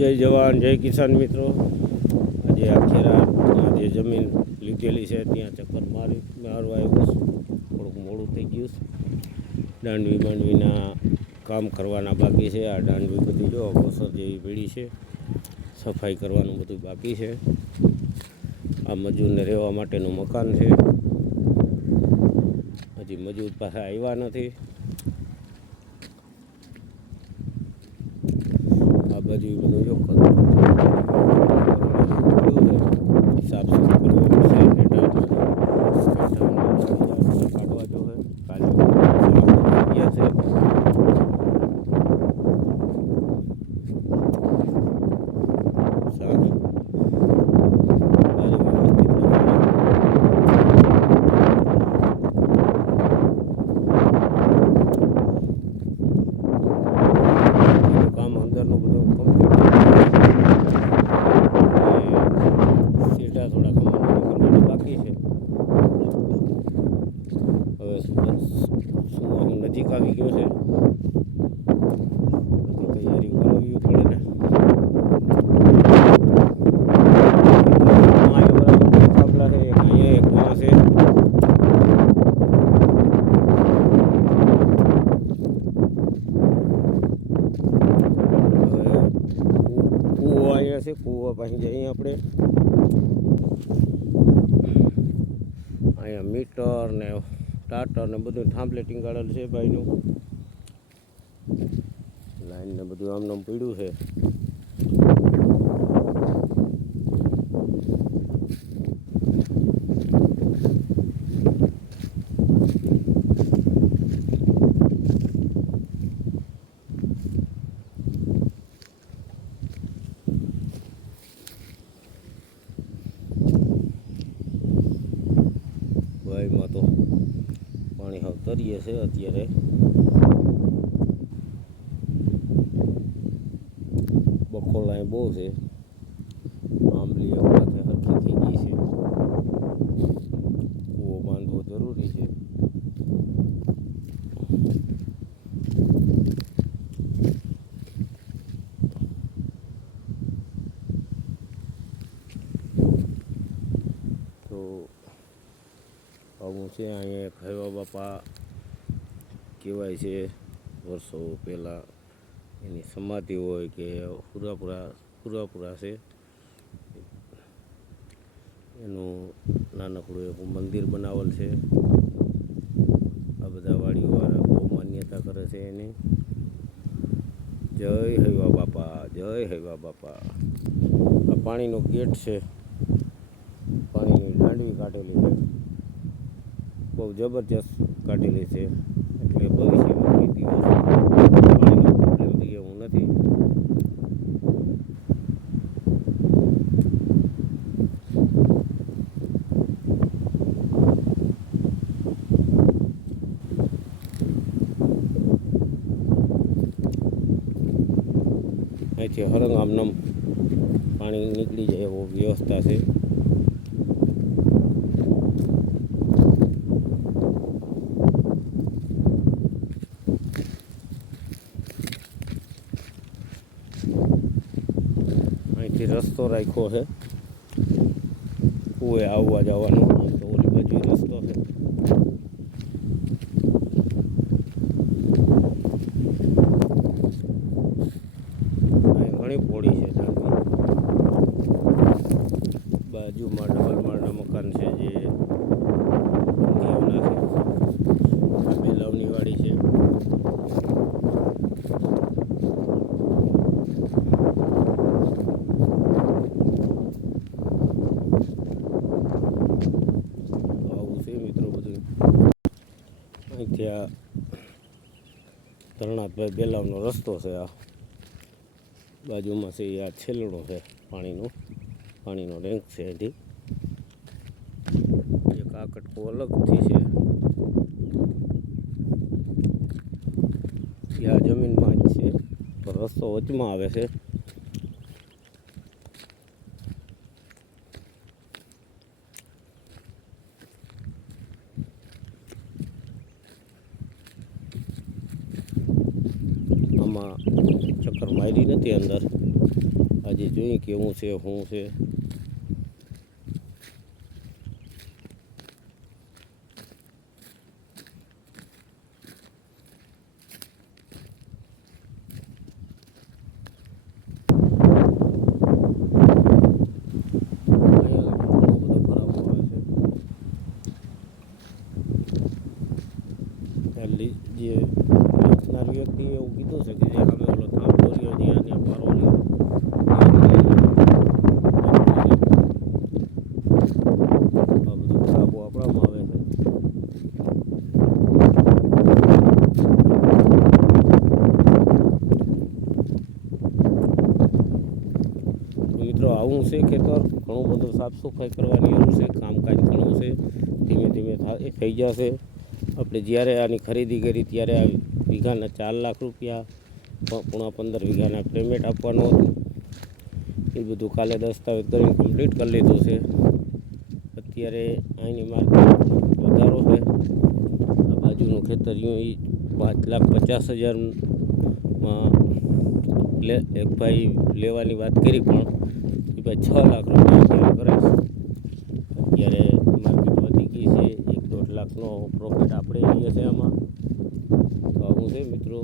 જય જવાન જય કિસાન મિત્રો। આજે આખી રાત જે જમીન લીધેલી છે ત્યાં ચક્કર મારવા આવ્યો છું। થોડુંક મોડું થઈ ગયું છે। દાંડવીના કામ કરવાના બાકી છે। આ દાંડવી બધી જો અવસર જેવી પડી છે, સફાઈ કરવાનું બધું બાકી છે। આ મજૂરને રહેવા માટેનું મકાન છે। હજી મજૂર પાસે આવ્યા નથી। આ બાજુ બધું જો સાફ સુફ કરવો પડશે। કાઢવા જો કાલે ગયા છે। કામ અંદરનું બધું કમ્પ્લીટ સીટા થોડા કરવાના બાકી છે। હવે શું નજીક આવી ગયો છે, બધી તૈયારી કરાવવી પડે ને। થાંભલા છે, અહીંયા એક માં છે। કૂવો અહીંયા છે, કૂવા પાસે જઈએ આપણે। અહીંયા મીટર ને ટાટર ને બધું થાંભલેટિંગ કાઢેલ છે ભાઈનું। લાઈન ને બધું આમ નામ પડ્યું છે। ભાઈમાં તો પાણી હાવ તરીએ છે અત્યારે। બખોલા બહુ છે, આંબલી સાથે હરખી થઈ ગઈ છે। કૂવો બાંધવો જરૂરી છે। તો આવું છે। અહીંયા ખૈવા બાપા કહેવાય છે, વર્ષો પહેલાં એની સમાધિ હોય કે પૂરા છે। એનું નાનકડું એક મંદિર બનાવેલ છે। આ બધા વાડીઓવાળા બહુ માન્યતા કરે છે એની। જય હૈવા બાપા, જય હૈવા બાપા। આ પાણીનો ગેટ છે, પાણીની દાંડવી કાઢેલી છે, બહુ જબરજસ્ત કાઢેલી છે। એટલે ભવિષ્યમાં કોઈ દિવસ પાણીનો પ્રોબ્લેમ થઈ એવું નથી। અહીંથી હરંગ આમનામ પાણી નીકળી જાય એવો વ્યવસ્થા છે। અહીંથી રસ્તો રાખ્યો છે કૂએ આવવા જવાનો। તો ઓલી બાજુ રસ્તો છે। અહીં ઘણી પોળી છે ત્યાંથી। બાજુમાં ડબલ માળના મકાન છે જે બંધીઓના છે। બેલાવની વાડી છે। અહીંથી આ ધરણાભાઈ બેલાવનો રસ્તો છે। આ બાજુમાં છે આ છેલડો છે પાણીનો રેન્ક છે। અહીંથી એક આ કટકો અલગથી છે, આ જમીનમાં જ છે, પણ રસ્તો વચમાં આવે છે। આમાં ચક્કર મારી નથી અંદર। આજે જોઈએ કેવું છે શું છે. જે વેચનાર વ્યક્તિએ એવું કીધું છે કે જે સામે ઓલો થાંભલો રહ્યો જ્યાં ત્યાં પારો રહ્યો આ બધું ખરાબો આપણામાં આવે છે. મિત્રો આવું છે ખેતર, ઘણું બધું સાફ સફાઈ કરવાની જરૂર છે, કામકાજ ઘણું છે, ધીમે ધીમે થઈ જશે. આપણે જ્યારે આની ખરીદી કરી ત્યારે આ વીઘાના 4 લાખ રૂપિયા, 15 વીઘાના પેમેન્ટ આપવાનું હતું. એ બધું કાલે દસ્તાવેજ કરીને કમ્પ્લીટ કરી લીધું છે. અત્યારે અહીંની માર્કેટ વધારો છે. આ બાજુનું ખેતરિયું એ 5,50,000માં એક ભાઈ લેવાની વાત કરી, પણ એ ભાઈ 6 લાખ રૂપિયા કરે છે. અત્યારે માર્કેટ વધી ગઈ છે, 1-1.5 લાખનો પ્રોફિટ આપણે લઈએ છીએ આમાં. તો આવું છે મિત્રો,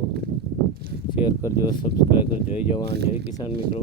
શેર કરજો, સબસ્ક્રાઈબ કરજો. જય જવાન જય કિસાન મિત્રો.